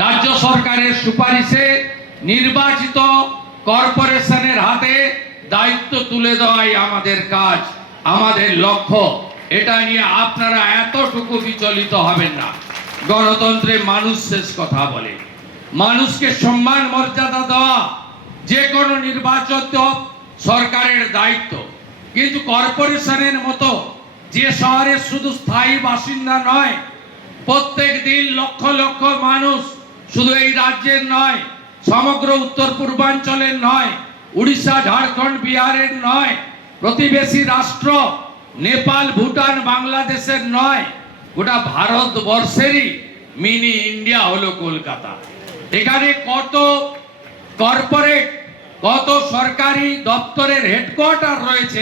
রাজ্য সরকারের সুপারিশে নির্বাচিত কর্পোরেশনের হাতে দায়িত্ব তুলে দেওয়াই আমাদের কাজ, আমাদের লক্ষ্য। এটা নিয়ে আপনারা এতটুকু বিচলিত হবেন না। গণতন্ত্রে মানুষ শেষ কথা বলে। মানুষকে সম্মান মর্যাদা দেওয়া যে কোনো নির্বাচিত সরকারের দায়িত্ব, কিন্তু কর্পোরেশনের মতো যে শহরের শুধু স্থায়ী বাসিন্দা নয়, প্রত্যেক দিন লক্ষ লক্ষ মানুষ শুধু এই রাজ্যের নয়, সমগ্র উত্তর পূর্বাঞ্চলের নয়, উড়িষ্যা, ঝাড়খণ্ড, বিহারের নয়, প্রতিবেশী রাষ্ট্র নেপাল, ভুটান, বাংলাদেশের নয়, গোটা ভারতবর্ষেরই মিনি ইন্ডিয়া হলো কলকাতা। এখানে কত কর্পোরেট, কত সরকারি দপ্তরের হেডকোয়ার্টার রয়েছে।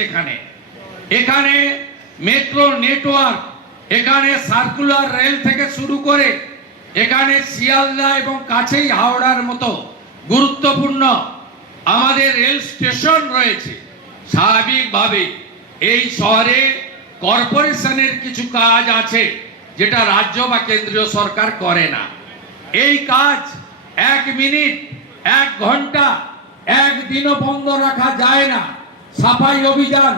এখানে মেট্রো নেটওয়ার্ক, এখানে সার্কুলার রেল থেকে শুরু করে এখানে শিয়ালদা এবং কাছেই হাওড়ার মতো গুরুত্বপূর্ণ আমাদের রেল স্টেশন রয়েছে। স্বাভাবিকভাবে এই শহরে কর্পোরেশনের কিছু কাজ আছে যেটা রাজ্য বা কেন্দ্রীয় সরকার করে না। এই কাজ 1 মিনিট, 1 ঘন্টা, একদিনও বন্ধ রাখা যায় না। সাফাই অভিযান,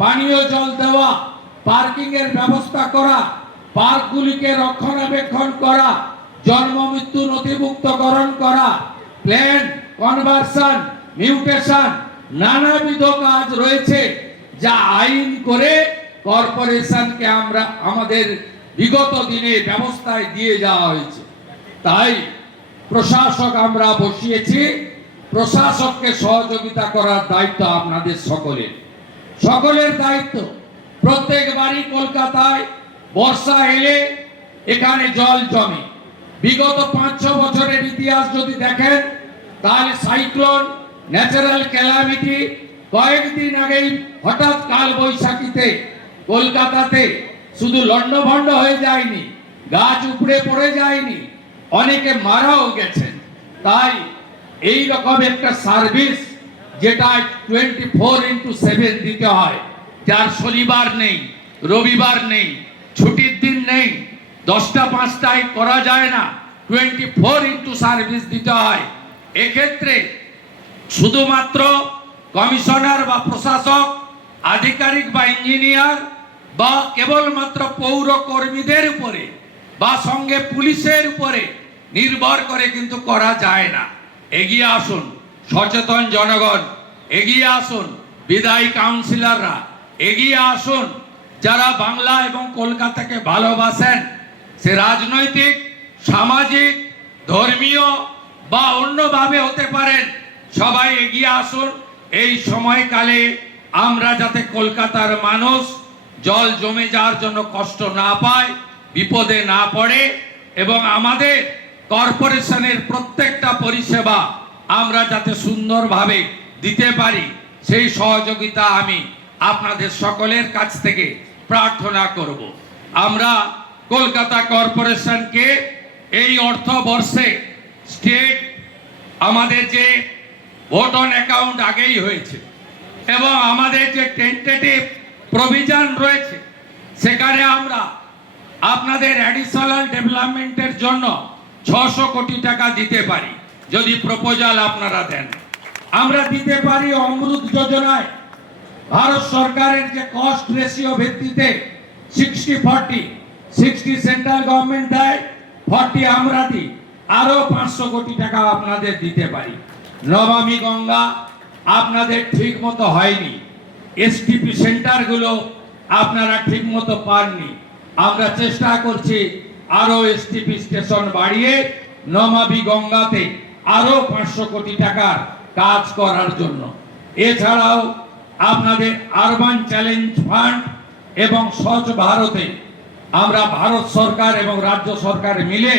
পানীয় জল দেওয়া, পার্কিং এর ব্যবস্থা করা, পার্কগুলিকে রক্ষণাবেক্ষণ করা, জন্ম মৃত্যু নথিভুক্তকরণ করা, প্ল্যান কনভার্সন, মিউটেশন, নানাবিধ কাজ রয়েছে যা আইন করে কর্পোরেশনকে আমরা আমাদের বিগত দিনে ব্যবস্থায় দিয়ে যাওয়া হয়েছে। তাই প্রশাসক আমরা বসিয়েছি, প্রশাসককে সহযোগিতা করার দায়িত্ব আপনাদের সকলের দায়িত্ব। প্রত্যেকবারই কলকাতায় বর্ষা এলে এখানে জল জমে। বিগত 5-6 বছরের ইতিহাস যদি দেখেন তাহলে সাইক্লোন, ন্যাচারাল ক্যালামিটি, কয়েকদিন আগেই হঠাৎ কাল বৈশাখীতে কলকাতাতে শুধু লন্ডভন্ড হয়ে যায়নি, গাছ উপড়ে পড়ে যায়নি, অনেকে মারাও গেছেন। তাই এই রকম একটা সার্ভিস যেটা 24x7 দিতে হয়, যার শনিবার নেই, রবিবার নেই, ছুটির দিন নেই, 10টা 5টায় করা যায় না, 24x সার্ভিস দিতে হয়। এক্ষেত্রে শুধুমাত্র কমিশনার বা প্রশাসক, আধিকারিক বা ইঞ্জিনিয়ার বা কেবলমাত্র পৌর কর্মীদের উপরে বা সঙ্গে পুলিশের উপরে নির্ভর করে কিন্তু করা যায় না। এগিয়ে আসুন সচেতন জনগণ, এগিয়ে আসুন বিদায়ী কাউন্সিলররা, এগিয়ে আসুন যারা বাংলা এবং কলকাতাকে ভালোবাসেন। সে রাজনৈতিক, সামাজিক, ধর্মীয় বা অন্যভাবে হতে পারেন, সবাই এগিয়ে আসুন। এই সময়কালে আমরা যাতে কলকাতার মানুষ জল জমে যাওয়ার জন্য কষ্ট না পায়, বিপদে না পড়ে এবং আমাদের কর্পোরেশনের প্রত্যেকটা পরিষেবা আমরা যাতে সুন্দরভাবে দিতে পারি, সেই সহযোগিতা আমি আপনাদের সকলের কাছ থেকে প্রার্থনা করব। আমরা কলকাতা কর্পোরেশনকে এই অর্থবর্ষে স্টেট আমাদের যে ভোট অন অ্যাকাউন্ট আগেই হয়েছে এবং আমাদের যে টেন্টেটিভ প্রভিশন রয়েছে, সেখানে আমরা আপনাদের অ্যাডিশনাল ডেভেলপমেন্টের জন্য 600 কোটি টাকা দিতে পারি যদি প্রপোজাল আপনারা দেন। আমরা দিতে পারি অমৃত যোজনায় ভারত সরকারের যে কস্ট রেশিও ভিত্তিতে 60-40, 60 সেন্ট্রাল গভর্নমেন্ট দেয়, 40 আমরা দিই, আরো 500 কোটি টাকা আপনাদের দিতে পারি। নমামি গঙ্গা আপনাদের ঠিক মতো হয়নি, এসটিপি সেন্টারগুলো আপনারা ঠিক মতো পাননি। আমরা চেষ্টা করছি আরো এসটিপি স্টেশন বাড়িয়ে নমামি গঙ্গাতে আরো 500 কোটি টাকার কাজ করার জন্য। এছাড়াও আপনাদের আরবান চ্যালেঞ্জ ফান্ড এবং স্বচ্ছ ভারতে আমরা ভারত সরকার এবং রাজ্য সরকার মিলে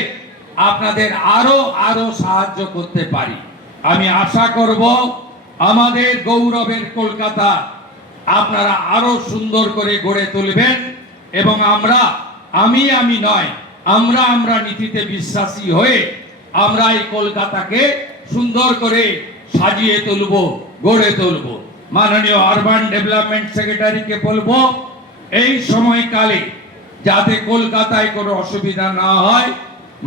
আপনাদের আরো সাহায্য করতে পারি। আমি আশা করব আমাদের গৌরবের কলকাতা আপনারা আরো সুন্দর করে গড়ে তুলবেন এবং আমি নয়, আমরা নীতিতে বিশ্বাসী হয়ে আমরা এই কলকাতাকে সুন্দর করে সাজিয়ে তুলব, গড়ে তুলব। মাননীয় আরবান ডেভেলপমেন্ট সেক্রেটারিকে বলবো এই সময়কালে যাতে কলকাতায় কোনো অসুবিধা না হয়,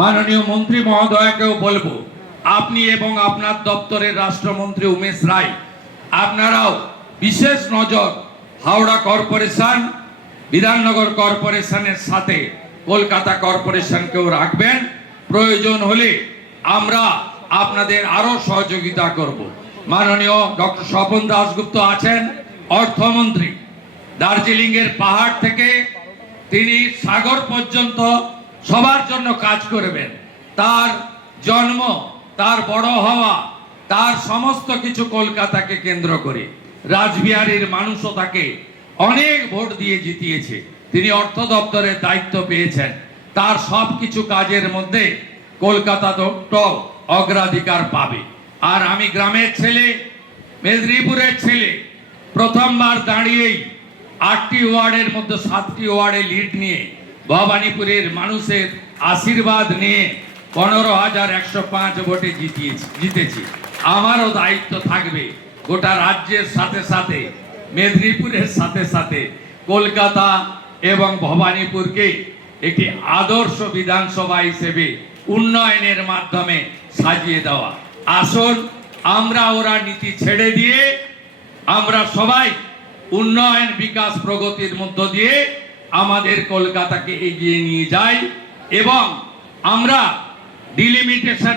মাননীয় মন্ত্রী মহোদয়কেও বলবো, আপনি এবং আপনার দপ্তরের রাষ্ট্রমন্ত্রী উমেশ রায়, আপনারাও বিশেষ নজর হাওড়া কর্পোরেশন, বিধাননগর কর্পোরেশনের সাথে কলকাতা কর্পোরেশনকেও রাখবেন। প্রয়োজন হলে আমরা আপনাদের আরো সহযোগিতা করব। মাননীয় ডক্টর স্বপন দাশগুপ্ত আছেন অর্থমন্ত্রী। দার্জিলিং এর পাহাড় থেকে তিনি সাগর পর্যন্ত সবার জন্য কাজ করবেন। তার জন্ম, তার বড় হওয়া, তার সমস্ত কিছু কলকাতাকে কেন্দ্র করে। রাসবিহারীর মানুষও তাকে অনেক ভোট দিয়ে জিতিয়েছে। তিনি অর্থ দপ্তরের দায়িত্ব পেয়েছেন। তার সব কিছু কাজের মধ্যে কলকাতা তো অগ্রাধিকার পাবে। আর আমি গ্রামের ছেলে, মেদিনীপুরের ছেলে, প্রথমবার দাঁড়িয়েই 8টি ওয়ার্ডের মধ্যে 7টি ওয়ার্ডে লিড নিয়ে ভবানীপুরের মানুষের আশীর্বাদ নিয়ে 15,105 ভোটে জিতেছি। আমারও দায়িত্ব থাকবে গোটা রাজ্যের সাথে সাথে, মেদিনীপুরের সাথে সাথে কলকাতা এবং ভবানীপুরকে একটি আদর্শ বিধানসভা হিসেবে উন্নয়নের মাধ্যমে সাজিয়ে দেওয়া। আসুন আমরা ওরা নীতি ছেড়ে দিয়ে আমরা সবাই উন্নয়ন, বিকাশ, প্রগতির মধ্য দিয়ে আমাদের কলকাতাকে এগিয়ে নিয়ে যাই এবং আমরা ডিলিমিটেশন